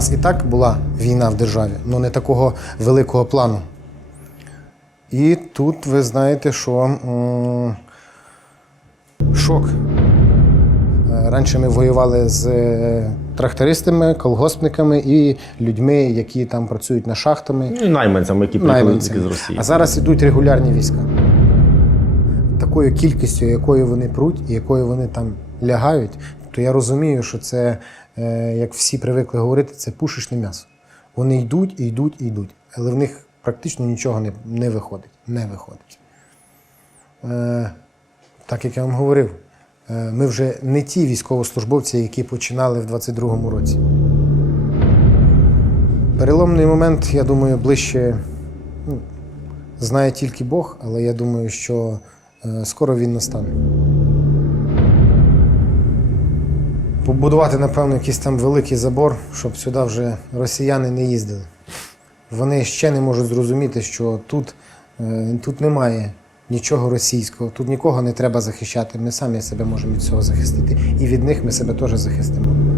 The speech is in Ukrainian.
нас і так була війна в державі, але не такого великого плану. І тут ви знаєте, що шок. Е, Раніше ми воювали з е, трактористами, колгоспниками і людьми, які там працюють на шахтами. Ну, і найманцями, які приїхали з Росії. А зараз ідуть регулярні війська. Такою кількістю, якою вони пруть і якою вони там лягають, то я розумію, що це, е, як всі привикли говорити, це пушечне м'ясо. Вони йдуть, і йдуть, і йдуть. Але в них практично нічого не, не виходить. Не виходить. Е, так як я вам говорив, е, ми вже не ті військовослужбовці, які починали в 22-му році. Переломний момент, я думаю, ближче ну, знає тільки Бог, але я думаю, що е, скоро він настане. Побудувати, напевно, якийсь там великий забор, щоб сюди вже росіяни не їздили. Вони ще не можуть зрозуміти, що тут, е, тут немає нічого російського, тут нікого не треба захищати. Ми самі себе можемо від цього захистити. І від них ми себе теж захистимо.